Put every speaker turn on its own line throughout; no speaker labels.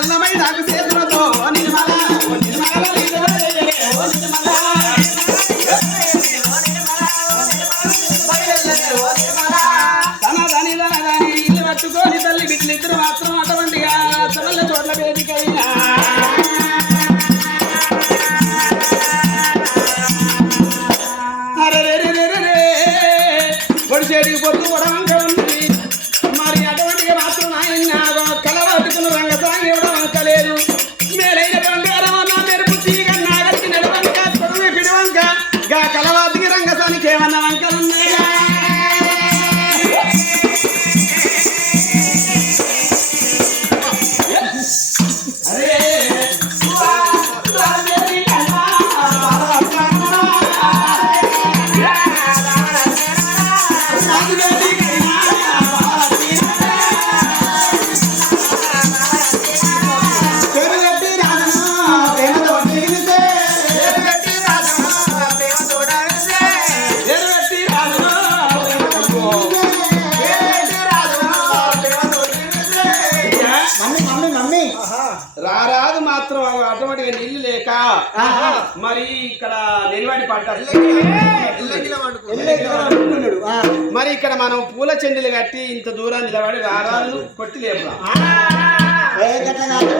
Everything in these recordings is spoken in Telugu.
అక్క ఎల్లమ్మై నాకు చేతులతో నిర్మల, నిర్మల పట్టుకొని తల్లి బిడ్డలు మాత్రం అటువంటిగా చల్ల చోట్ల వేదికైనా. పొద్దు రారాదు మాత్రం అటువంటిగా నీళ్ళు లేక మరి ఇక్కడ నిలబడి పడ్డారు. మరి ఇక్కడ మనం పూల చెండులు కట్టి ఇంత దూరం నిలబడి రారాదు కొట్టి లేపుదాం.
కాదు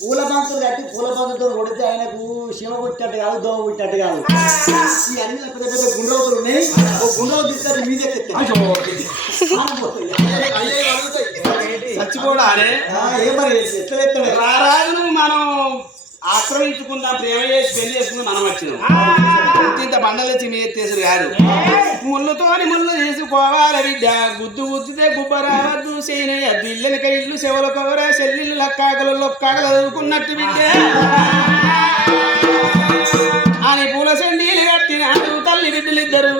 పూల బంతులు కట్టి పూల బంతులతో కొడితే ఆయనకు శివ కొట్టినట్టు కాదు దోమ కొట్టినట్టు కాదు. ఈ అన్ని పెద్ద పెద్ద గుండ్రవుతులు ఉన్నాయి. ఓ గుండ్రవు తీస్తారు మీదే
చచ్చిపోడా అనే
ఏమరి ఎట్లా ఎత్తాడు
రారాజును మనం ఆక్రమించుకుందాం ప్రేమ చేసి పెళ్ళి చేసుకుందాం మనం వచ్చినాం. ఇంత ఇంత బండలు వచ్చి మీ ఎత్తేసారు కాదు ముళ్ళుతోని ముళ్ళు చేసుకోవాలి బిడ్డ. గుద్దు గుద్దితే గుబ్బ రావద్దు సేనయ్యద్దు ఇల్లనిక ఇల్లు చెవుల కొవర చెల్లిళ్ళు లక్కాకలు లొక్కాకలు చదువుకున్నట్టు బిడ్డ. అని పూల చెండీలు కట్టినాడు తల్లి బిడ్డలు ఇద్దరు